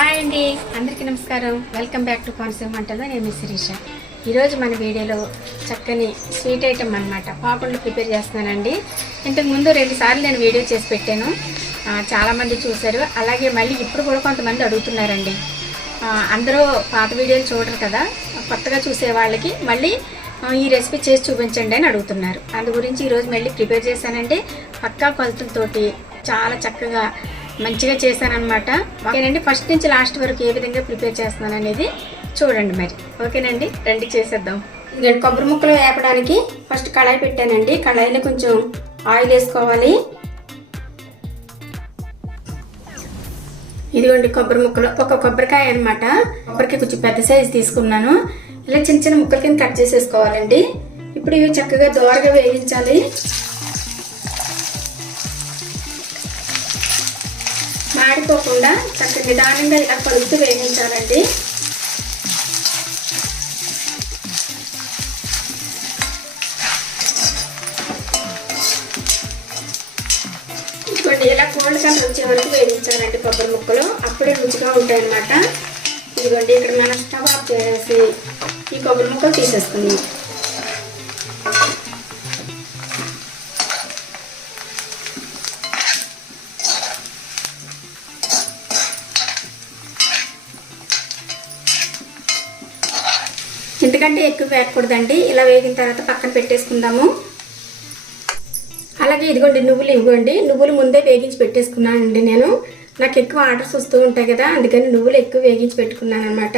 Hi అండి, అందరికీ నమస్కారం. వెల్కమ్ బ్యాక్ టు కోనసీమ వంటలు. నేను శిరీష. ఈరోజు మన వీడియోలో చక్కని స్వీట్ ఐటమ్ అన్నమాట పాకుండలు ప్రిపేర్ చేస్తున్నానండి. ఇంతకుముందు 2 సార్లు నేను వీడియో చేసి పెట్టాను, చాలామంది చూశారు. అలాగే మళ్ళీ ఇప్పుడు కూడా కొంతమంది అడుగుతున్నారండి. అందరూ పాత వీడియోలు చూడరు కదా, కొత్తగా చూసే వాళ్ళకి మళ్ళీ ఈ రెసిపీ చేసి చూపించండి అని అడుగుతున్నారు. అందు గురించి ఈరోజు మళ్ళీ ప్రిపేర్ చేశానంటే పక్కా కొలతలతోటి చాలా చక్కగా మంచిగా చేశానన్నమాట. ఓకేనండి, ఫస్ట్ నుంచి లాస్ట్ వరకు ఏ విధంగా ప్రిపేర్ చేస్తున్నాను అనేది చూడండి. మరి ఓకేనండి, రండి చేసేద్దాం. ఇదిగోండి, కొబ్బరి ముక్కలు వేపడానికి ఫస్ట్ కళాయి పెట్టానండి. కళాయిలో కొంచెం ఆయిల్ వేసుకోవాలి. ఇదిగోండి కొబ్బరి ముక్కలు, ఒక కొబ్బరికాయ అనమాట. కొబ్బరికాయ కొంచెం పెద్ద సైజు తీసుకున్నాను. ఇలా చిన్న చిన్న ముక్కల కింద కట్ చేసేసుకోవాలండి. ఇప్పుడు ఇవి చక్కగా దోరగా వేయించాలి. మాడిపోకుండా చక్కగా నిదానంగా ఇలా కలుపుతూ వేయించాలండి. ఇదిగోండి, ఇలా గోల్డ్ కలర్ వచ్చే వరకు వేయించాలండి కొబ్బరి ముక్కలు. అప్పుడే రుచిగా ఉంటాయి అన్నమాట. ఇదిగోండి, ఇక్కడ మనం స్టవ్ ఆఫ్ చేసి ఈ కొబ్బరి ముక్కలు తీసేసుకున్నాం. ఎందుకంటే ఎక్కువ వేయకూడదండి. ఇలా వేగిన తర్వాత పక్కన పెట్టేసుకుందాము. అలాగే ఇదిగోండి నువ్వులు, ఇవ్వండి నువ్వులు ముందే వేగించి పెట్టేసుకున్నానండి. నాకు ఎక్కువ ఆర్డర్స్ వస్తూ ఉంటాయి కదా, అందుకని నువ్వులు ఎక్కువ వేగించి పెట్టుకున్నాను అనమాట.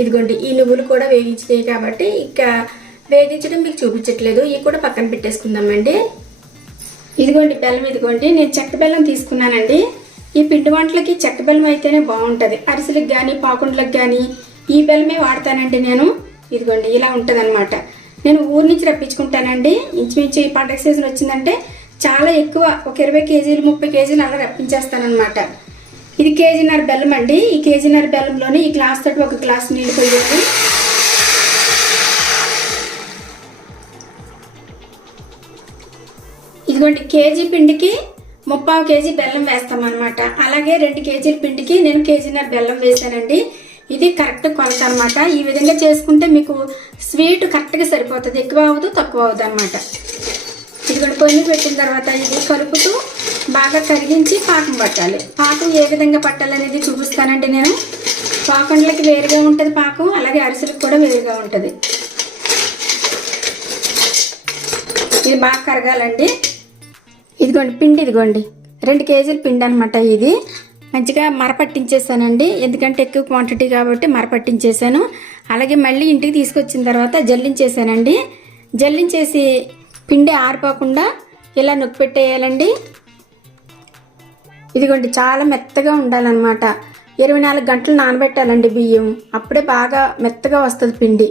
ఇదిగోండి ఈ నువ్వులు కూడా వేగించినాయి కాబట్టి ఇక వేగించడం మీకు చూపించట్లేదు. ఇవి కూడా పక్కన పెట్టేసుకుందామండి. ఇదిగోండి బెల్లం, ఇదిగోండి నేను చెక్క బెల్లం తీసుకున్నానండి. ఈ పిండి వంటలకి చెక్క బెల్లం అయితేనే బాగుంటుంది. అరిసెలకు కానీ పాకుండలకు కానీ ఈ బెల్లమే వాడతానండి నేను. ఇదిగోండి ఇలా ఉంటుంది అనమాట. నేను ఊరి నుంచి రప్పించుకుంటానండి. ఇంచుమించు ఈ పండగ సీజన్ వచ్చిందంటే చాలా ఎక్కువ, ఒక 20 కేజీలు 30 కేజీలు అలా రప్పించేస్తానమాట. ఇది కేజీన్నర బెల్లం అండి. ఈ కేజీన్నర బెల్లంలోని ఈ గ్లాస్ తోటి ఒక గ్లాస్ నీళ్ళు పోయాలి. ఇదిగోండి కేజీ పిండికి 3/4 కేజీ బెల్లం వేస్తామన్నమాట. అలాగే 2 కేజీల పిండికి నేను కేజీన్నర బెల్లం వేసానండి. ఇది కరెక్ట్ కొలత అనమాట. ఈ విధంగా చేసుకుంటే మీకు స్వీట్ కరెక్ట్గా సరిపోతుంది, ఎక్కువ అవ్వదు తక్కువ అవ్వదు అనమాట. ఇదిగోండి పొయ్యి పెట్టిన తర్వాత ఇది కలుపుతూ బాగా కరిగించి పాకం పట్టాలి. పాకం ఏ విధంగా పట్టాలనేది చూపిస్తానండి నేను. పాకుండలకి వేరుగా ఉంటుంది పాకం, అలాగే అరిసెలకు కూడా వేరుగా ఉంటుంది. ఇది బాగా కరగాలండి. ఇదిగోండి పిండి, ఇదిగోండి 2 కేజీల పిండి అనమాట. ఇది మంచిగా మరపట్టించేసానండి, ఎందుకంటే ఎక్కువ క్వాంటిటీ కాబట్టి మరపట్టించేసాను. అలాగే మళ్ళీ ఇంటికి తీసుకొచ్చిన తర్వాత జల్లించేసానండి. జల్లించేసి పిండి ఆరిపోకుండా ఇలా నొక్కి పెట్టేయాలండి. ఇదిగోండి చాలా మెత్తగా ఉండాలన్నమాట. 24 గంటలు నానబెట్టాలండి బియ్యం, అప్పుడే బాగా మెత్తగా వస్తుంది పిండి.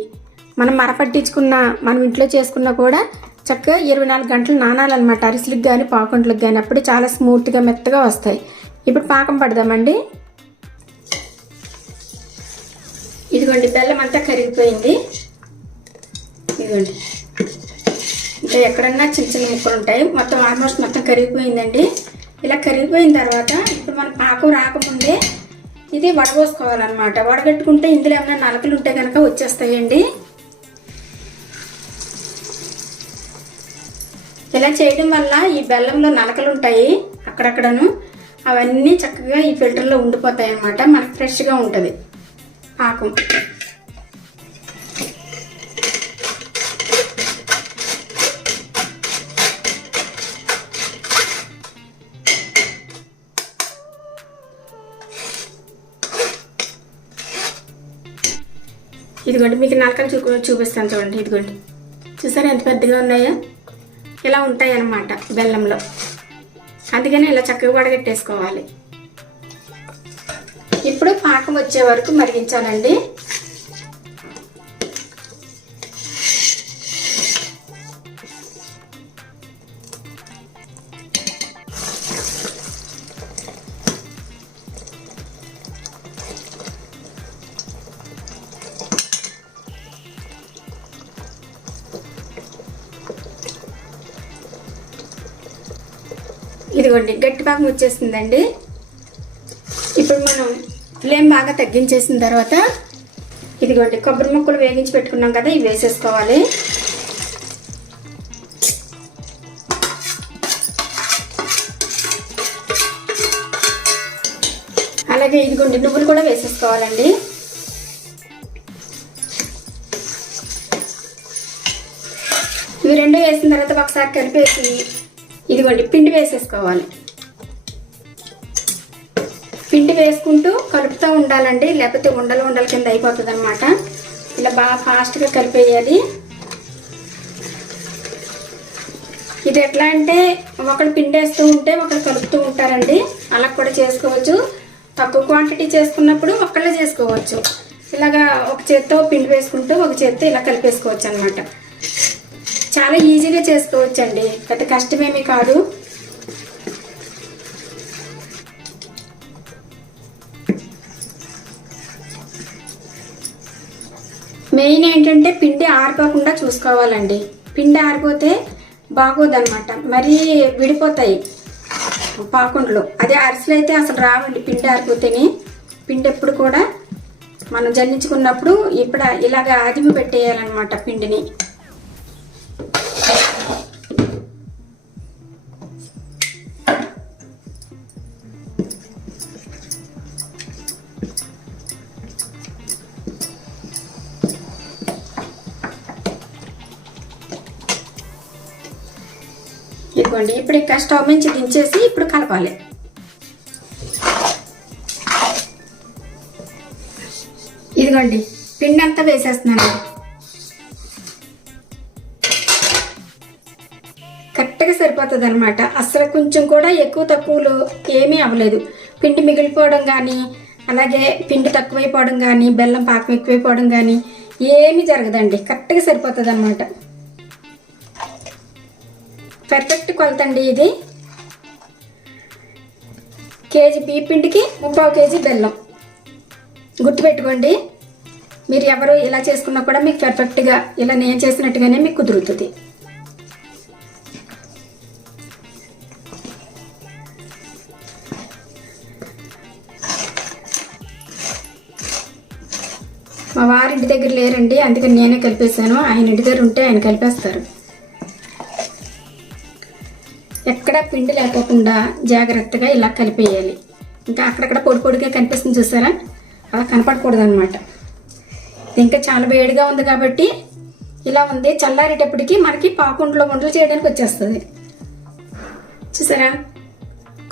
మనం మరపట్టించుకున్న, మనం ఇంట్లో చేసుకున్నా కూడా చక్కగా 24 గంటలు నానాలన్నమాట. అరిసెలకు కానీ పాకుండలకు కానీ అప్పుడే చాలా స్మూత్గా మెత్తగా వస్తాయి. ఇప్పుడు పాకం పడదామండి. ఇదిగోండి బెల్లం అంతా కరిగిపోయింది. ఇదిగోండి ఇంకా ఎక్కడన్నా చిన్న చిన్న ముక్కలు ఉంటాయి, మొత్తం ఆల్మోస్ట్ మొత్తం కరిగిపోయిందండి. ఇలా కరిగిపోయిన తర్వాత ఇప్పుడు మనం పాకం రాకముందే ఇది వడపోసుకోవాలన్నమాట. వడగట్టుకుంటే ఇందులో ఏమైనా నలకలు ఉంటే కనుక వచ్చేస్తాయండి. ఇలా చేయడం వల్ల ఈ బెల్లంలో నలకలు ఉంటాయి అక్కడక్కడను, అవన్నీ చక్కగా ఈ ఫిల్టర్లో ఉండిపోతాయి అన్నమాట. మనకు ఫ్రెష్గా ఉంటుంది పాకం. ఇదిగోండి మీకు నలకలు చూపిస్తాను చూడండి. ఇదిగోండి చూసారా ఎంత పెద్దగా ఉన్నాయో, ఇలా ఉంటాయి అన్నమాట బెల్లంలో. అందుకని ఇలా చక్కగా వడగట్టేసుకోవాలి. ఇప్పుడు పాకం వచ్చే వరకు మరిగించాలండి. ఇదిగోండి గట్టి పాకం వచ్చేస్తుందండి. ఇప్పుడు మనం ఫ్లేమ్ బాగా తగ్గించేసిన తర్వాత ఇదిగోండి కొబ్బరి ముక్కలు వేగించి పెట్టుకున్నాం కదా, ఇవి వేసేసుకోవాలి. అలాగే ఇదిగోండి నువ్వులు కూడా వేసేసుకోవాలండి. ఇవి రెండు వేసిన తర్వాత ఒకసారి కలిపేసి ఇదిగోండి పిండి వేసేసుకోవాలి. పిండి వేసుకుంటూ కలుపుతూ ఉండాలండి, లేకపోతే ఉండలు ఉండల కింద అయిపోతుంది అనమాట. ఇలా బాగా ఫాస్ట్గా కలిపేయాలి. ఇది ఎట్లా అంటే ఒకళ్ళు పిండి వేస్తూ ఉంటే ఒకళ్ళు కలుపుతూ ఉంటారండి, అలా కూడా చేసుకోవచ్చు. తక్కువ క్వాంటిటీ చేసుకున్నప్పుడు ఒక్కళ్ళే చేసుకోవచ్చు. ఇలాగా ఒక చేత్తో పిండి వేసుకుంటూ ఒక చేత్తో ఇలా కలిపేసుకోవచ్చు అనమాట. చాలా ఈజీగా చేసుకోవచ్చు అండి, పెద్ద కష్టమేమీ కాదు. మెయిన్ ఏంటంటే పిండి ఆరిపోకుండా చూసుకోవాలండి. పిండి ఆరిపోతే బాగోదన్నమాట, మరీ విడిపోతాయి పాకుండలు. అదే అరిసెలు అయితే అసలు రావండి పిండి ఆరిపోతేనే. పిండి ఎప్పుడు కూడా మనం జల్లించుకున్నప్పుడు ఇప్పుడు ఇలాగ అదిమి పెట్టేయాలన్నమాట పిండిని. ఇదిగోండి ఇప్పుడు ఇంకా స్టవ్ నుంచి దించేసి ఇప్పుడు కలపాలి. ఇదిగోండి పిండి అంతా వేసేస్తున్నాను. కరెక్ట్గా సరిపోతుంది అనమాట. అసలు కొంచెం కూడా ఎక్కువ తక్కువలు ఏమీ అవ్వలేదు. పిండి మిగిలిపోవడం కానీ, అలాగే పిండి తక్కువైపోవడం కానీ, బెల్లం పాకం ఎక్కువైపోవడం కానీ ఏమీ జరగదండి. కరెక్ట్గా సరిపోతుంది అనమాట. పర్ఫెక్ట్ కొలతండి ఇది. కేజీ బియ్య పిండికి 3/4 కేజీ బెల్లం. గుర్తుపెట్టుకోండి, మీరు ఎవరు ఇలా చేసుకున్నా కూడా మీకు పర్ఫెక్ట్గా ఇలా నేను చేసినట్టుగానే మీకు కుదురుతుంది. మా వారింటి దగ్గర లేరండి, అందుకని నేనే కలిపేశాను. ఆయన ఇంటి దగ్గర ఉంటే ఆయన కలిపేస్తారు. ఎక్కడ పిండి లేకోకుండా జాగ్రత్తగా ఇలా కలిపేయాలి. ఇంకా అక్కడక్కడ పొడి పొడిగా కనిపిస్తుంది చూసారా, అలా కనపడకూడదు అనమాట. ఇంకా చాలా వేడిగా ఉంది కాబట్టి ఇలా ఉంది. చల్లారేటప్పటికి మనకి పాకుండలో వంటలు చేయడానికి వచ్చేస్తుంది. చూసారా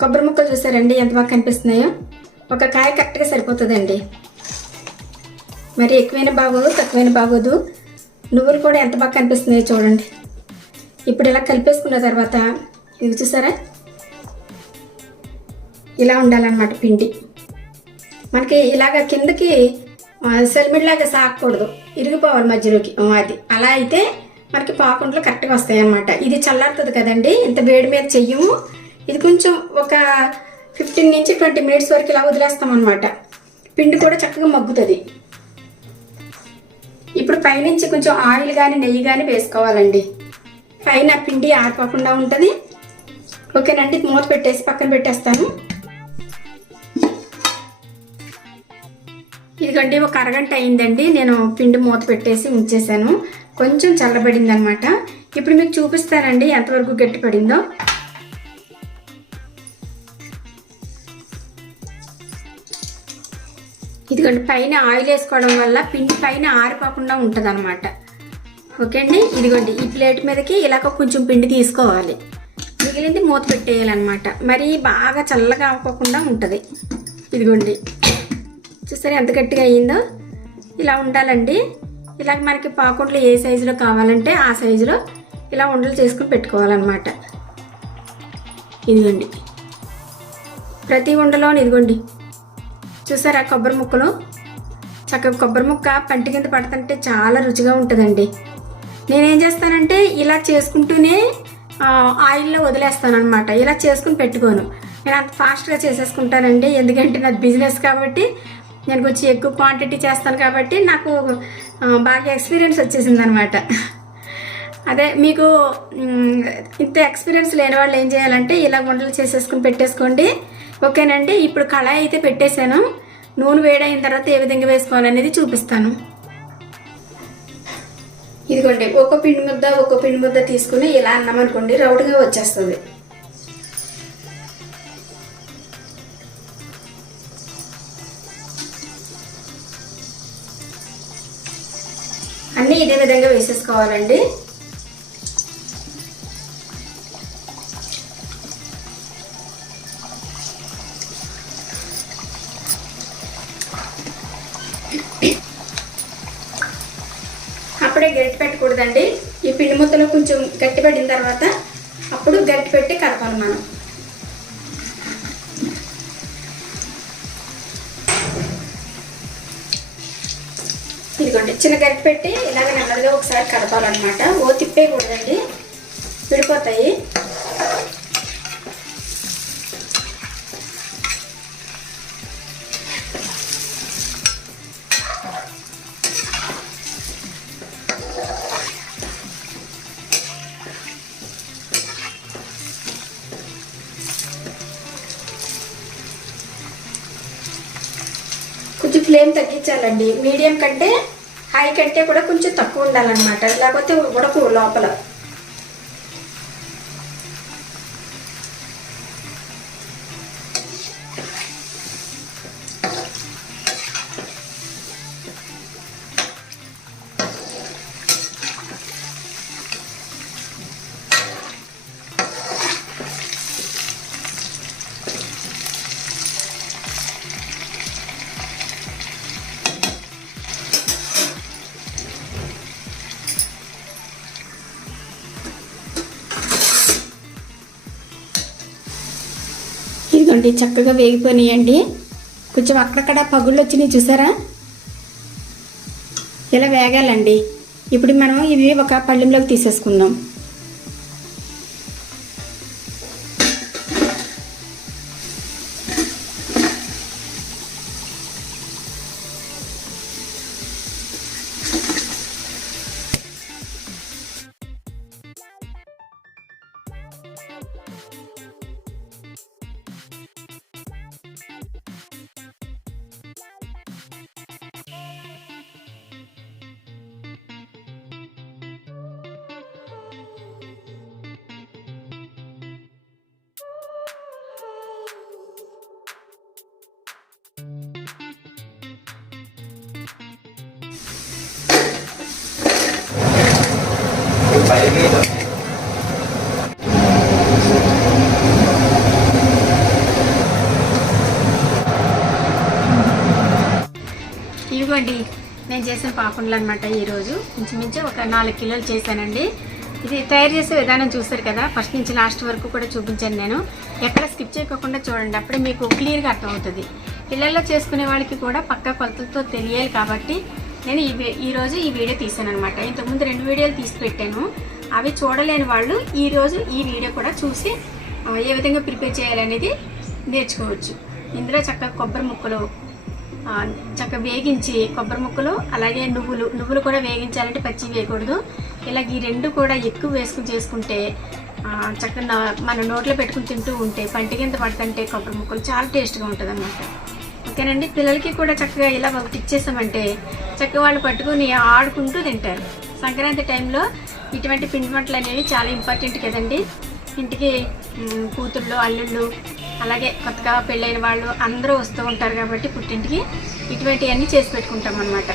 కొబ్బరి ముక్కలు చూసారండి ఎంత బాగా కనిపిస్తున్నాయో. ఒక కాయ కరెక్ట్గా సరిపోతుందండి, మరి ఎక్కువైనా బాగోదు తక్కువైనా బాగోదు. నువ్వులు కూడా ఎంత బాగా కనిపిస్తున్నాయో చూడండి. ఇప్పుడు ఇలా కలిపేసుకున్న తర్వాత ఇది చూసారా ఇలా ఉండాలన్నమాట పిండి. మనకి ఇలాగ కిందకి సెల్మిడ్లాగా సాగకూడదు, ఇరిగిపోవాలి మధ్యలోకి. అది అలా అయితే మనకి పాకుండలు కరెక్ట్గా వస్తాయి అన్నమాట. ఇది చల్లారుతుంది కదండి, ఇంత వేడి మీద చెయ్యము. ఇది కొంచెం ఒక 15 నుంచి 20 మినిట్స్ వరకు ఇలా వదిలేస్తాం అనమాట. పిండి కూడా చక్కగా మగ్గుతుంది. ఇప్పుడు పైనుంచి కొంచెం ఆయిల్ కానీ నెయ్యి కానీ వేసుకోవాలండి. పైన పిండి ఆరిపోకుండా ఉంటుంది. ఓకేనండి, మూత పెట్టేసి పక్కన పెట్టేస్తాను. ఇదిగోండి ఒక అరగంట అయిందండి, నేను పిండి మూత పెట్టేసి ఉంచేసాను. కొంచెం చల్లబడింది అనమాట. ఇప్పుడు మీకు చూపిస్తానండి ఎంతవరకు గట్టిపడిందో. ఇదిగోండి పైన ఆయిల్ వేసుకోవడం వల్ల పిండి పైన ఆరిపోకుండా ఉంటుంది అనమాట. ఓకే అండి, ఇదిగోండి ఈ ప్లేట్ మీదకి ఇలాగ కొంచెం పిండి తీసుకోవాలి, మిగిలింది మూత పెట్టేయాలన్నమాట. మరి బాగా చల్లగా అవ్వకుండా ఉంటుంది. ఇదిగోండి చూసారా ఎంత గట్టిగా అయ్యిందో. ఇలా ఉండాలండి. ఇలాగ మనకి పాకుండలు ఏ సైజులో కావాలంటే ఆ సైజులో ఇలా ఉండలు చేసుకుని పెట్టుకోవాలన్నమాట. ఇదిగోండి ప్రతి ఉండలోని ఇదిగోండి చూసారా కొబ్బరి ముక్కలు. చక్కగా కొబ్బరి ముక్క పంటి కింద పడుతుంటే చాలా రుచిగా ఉంటుందండి. నేనేం చేస్తానంటే ఇలా చేసుకుంటూనే ఆయిల్లో వదిలేస్తాను అనమాట. ఇలా చేసుకుని పెట్టుకోను, నేను అంత ఫాస్ట్గా చేసేసుకుంటానండి. ఎందుకంటే నాది బిజినెస్ కాబట్టి, నేను కొంచెం ఎక్కువ క్వాంటిటీ చేస్తాను కాబట్టి నాకు బాగా ఎక్స్పీరియన్స్ వచ్చేసింది అనమాట. అదే మీకు ఇంత ఎక్స్పీరియన్స్ లేని వాళ్ళు ఏం చేయాలంటే ఇలా వంటలు చేసేసుకుని పెట్టేసుకోండి. ఓకేనండి, ఇప్పుడు కళాయి అయితే పెట్టేశాను. నూనె వేడైన తర్వాత ఏ విధంగా వేసుకోవాలనేది చూపిస్తాను. ఇదిగోండి, ఒక పిండి ముద్ద తీసుకుని ఇలా అన్నామనుకోండి రౌండ్గా వచ్చేస్తుంది. అన్నీ ఇదే విధంగా వేసేసుకోవాలండి. అప్పుడే గరిటె పెట్టకూడదండి. ఈ పిండి ముద్దలో కొంచెం గట్టి పడిన తర్వాత అప్పుడు గరిటె పెట్టి కలపాలి మనం. ఇదిగోండి, చిన్న గరిటె పెట్టి ఇలాగ నెమ్మదిగా ఒకసారి కలపాలన్నమాట. ఓ తిప్పేయకూడదండి, విడిపోతాయి. కొంచెం ఫ్లేమ్ తగ్గించాలండి. మీడియం కంటే హై కంటే కూడా కొంచెం తక్కువ ఉండాలన్నమాట, లేకపోతే ఉడకు లోపల. ఇదిగోండి, చక్కగా వేగిపోయినాయండి. కొంచెం అక్కడక్కడ పగుళ్ళు వచ్చినాయి చూసారా, ఇలా వేగాలండి. ఇప్పుడు మనం ఇవి ఒక పళ్ళెంలోకి తీసేసుకుందాం. ఇదిగోండి, నేను చేసిన పాకుండలు అనమాట. ఈరోజు ఇంచుమించు ఒక 4 కిలోలు చేశానండి. ఇది తయారు చేసే విధానం చూస్తారు కదా, ఫస్ట్ నుంచి లాస్ట్ వరకు కూడా చూపించాను నేను. ఎక్కడ స్కిప్ చేయకుండా చూడండి, అప్పుడే మీకు క్లియర్గా అర్థమవుతుంది. పిల్లల్లో చేసుకునే వాళ్ళకి కూడా పక్కా కొలతలతో తెలియాలి కాబట్టి నేను ఈరోజు ఈ వీడియో తీసాను అనమాట. ఇంతకుముందు 2 వీడియోలు తీసి పెట్టాను. అవి చూడలేని వాళ్ళు ఈరోజు ఈ వీడియో కూడా చూసి ఏ విధంగా ప్రిపేర్ చేయాలనేది నేర్చుకోవచ్చు. ఇందులో చక్కగా కొబ్బరి ముక్కలు చక్కగా వేగించి, కొబ్బరి ముక్కలు అలాగే నువ్వులు కూడా వేగించాలంటే పచ్చి వేయకూడదు. ఇలా ఈ 2 కూడా ఎక్కువ వేసుకుని చేసుకుంటే చక్కగా మన నోట్లో పెట్టుకుని తింటూ ఉంటే పంటికింత పడుతుంటే కొబ్బరి ముక్కలు చాలా టేస్ట్గా ఉంటుంది అన్నమాట. ఓకేనండి, పిల్లలకి కూడా చక్కగా ఇలా ఒకటి ఇచ్చేసామంటే చక్కగా వాళ్ళు పట్టుకుని ఆడుకుంటూ తింటారు. సంక్రాంతి టైంలో ఇటువంటి పిండి వంటలు అనేవి చాలా ఇంపార్టెంట్ కదండి. ఇంటికి కూతుళ్ళు, అల్లుళ్ళు, అలాగే కొత్తగా పెళ్ళైన వాళ్ళు అందరూ వస్తూ ఉంటారు కాబట్టి పుట్టింటికి ఇటువంటివన్నీ చేసి పెట్టుకుంటాం అన్నమాట.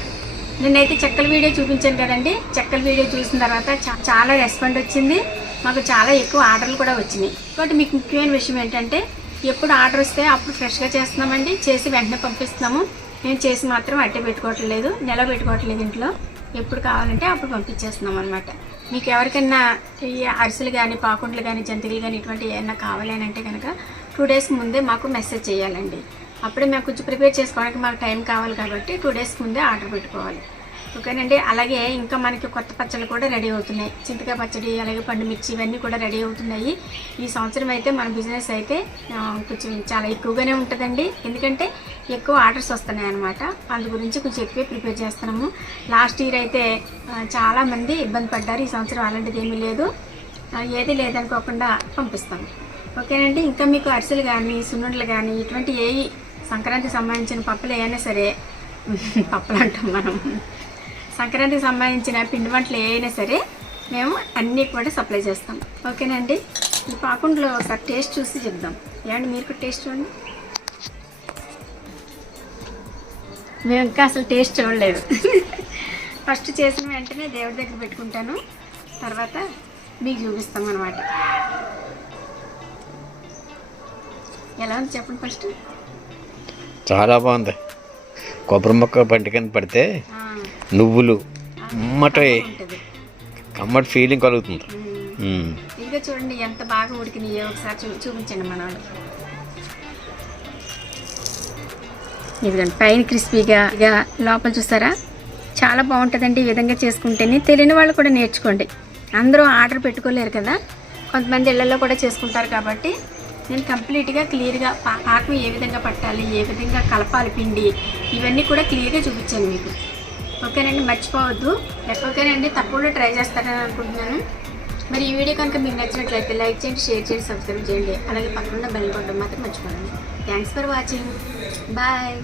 నేనైతే చెక్కల వీడియో చూపించాను కదండి. చెక్కల వీడియో చూసిన తర్వాత చాలా రెస్పాండ్ వచ్చింది. మాకు చాలా ఎక్కువ ఆర్డర్లు కూడా వచ్చినాయి. కాబట్టి మీకు ముఖ్యమైన విషయం ఏంటంటే, ఎప్పుడు ఆర్డర్ వస్తే అప్పుడు ఫ్రెష్గా చేస్తున్నామండి, చేసి వెంటనే పంపిస్తున్నాము. నేను చేసి మాత్రం అట్టే పెట్టుకోవట్లేదు, పెట్టుకోవట్లేదు. ఇంట్లో ఎప్పుడు కావాలంటే అప్పుడు పంపించేస్తున్నాం అనమాట. మీకు ఎవరికైనా ఈ అరిసెలు కానీ, పాకుండలు కానీ, జంతికలు కానీ ఇటువంటి ఏమైనా కావాలి అని అంటే కనుక 2 డేస్ ముందే మాకు మెసేజ్ చేయాలండి. అప్పుడే మేము కొంచెం ప్రిపేర్ చేసుకోవడానికి మాకు టైం కావాలి కాబట్టి 2 డేస్ ముందే ఆర్డర్ పెట్టుకోవాలి. ఓకేనండి. అలాగే ఇంకా మనకి కొత్త పచ్చళ్ళు కూడా రెడీ అవుతున్నాయి. చింతకాయ పచ్చడి, అలాగే పండు మిర్చి, ఇవన్నీ కూడా రెడీ అవుతున్నాయి. ఈ సంవత్సరం అయితే మన బిజినెస్ అయితే కొంచెం చాలా ఎక్కువగానే ఉంటుందండి. ఎందుకంటే ఎక్కువ ఆర్డర్స్ వస్తున్నాయి అన్నమాట. అందు గురించి కొంచెం ఎక్కువే ప్రిపేర్ చేస్తున్నాము. లాస్ట్ ఇయర్ అయితే చాలామంది ఇబ్బంది పడ్డారు. ఈ సంవత్సరం అలాంటిది ఏమీ లేదు, ఏది లేదనుకోకుండా పంపిస్తాము. ఓకేనండి. ఇంకా మీకు అరిసెలు కానీ, సున్నుండలు కానీ ఇటువంటి ఏవి సంక్రాంతికి సంబంధించిన పప్పులు ఏమైనా సరే పప్పులు అంటాం మనం, సంక్రాంతికి సంబంధించిన పిండి వంటలు ఏవైనా సరే మేము అన్నీ కూడా సప్లై చేస్తాం. ఓకేనండి. ఈ పాకుండలో ఒకసారి టేస్ట్ చూసి చెప్దాం. ఏమండి మీరు కూడా టేస్ట్ చూడండి. మేము ఇంకా అసలు టేస్ట్ చూడలేదు. ఫస్ట్ చేసిన వెంటనే దేవుడి దగ్గర పెట్టుకుంటాను, తర్వాత మీకు చూపిస్తాం అన్నమాట. ఎలా ఉంది చెప్పండి ఫస్ట్. చాలా బాగుంది. కొబ్బరి మొక్క పంట కింద పడితే నువ్వులు కమ్మటి ఫీలింగ్ కలుగుతుంది. ఇదిగో చూడండి ఎంత బాగా ఉడికినాయో ఒకసారి చూపించండి మన వాళ్ళు. ఇదిగోండి పైన క్రిస్పీగా ఇక లోపల చూసారా, చాలా బాగుంటుందండి. ఈ విధంగా చేసుకుంటేనే తెలియని వాళ్ళు కూడా నేర్చుకోండి. అందరూ ఆర్డర్ పెట్టుకోలేరు కదా, కొంతమంది ఇళ్లలో కూడా చేసుకుంటారు. కాబట్టి నేను కంప్లీట్గా క్లియర్గా పాకం ఏ విధంగా పట్టాలి, ఏ విధంగా కలపాలి పిండి, ఇవన్నీ కూడా క్లియర్గా చూపించాను మీకు. ఓకేనండి, మర్చిపోవద్దు. ఓకేనండి, తప్పకుండా ట్రై చేస్తారని అనుకుంటున్నాను. మరి ఈ వీడియో కనుక మీకు నచ్చినట్లయితే లైక్ చేయండి, షేర్ చేయండి, సబ్స్క్రైబ్ చేయండి. అలాగే పక్కన బెల్ కొట్టడం మాత్రం మర్చిపోండి. Thanks for watching. బాయ్.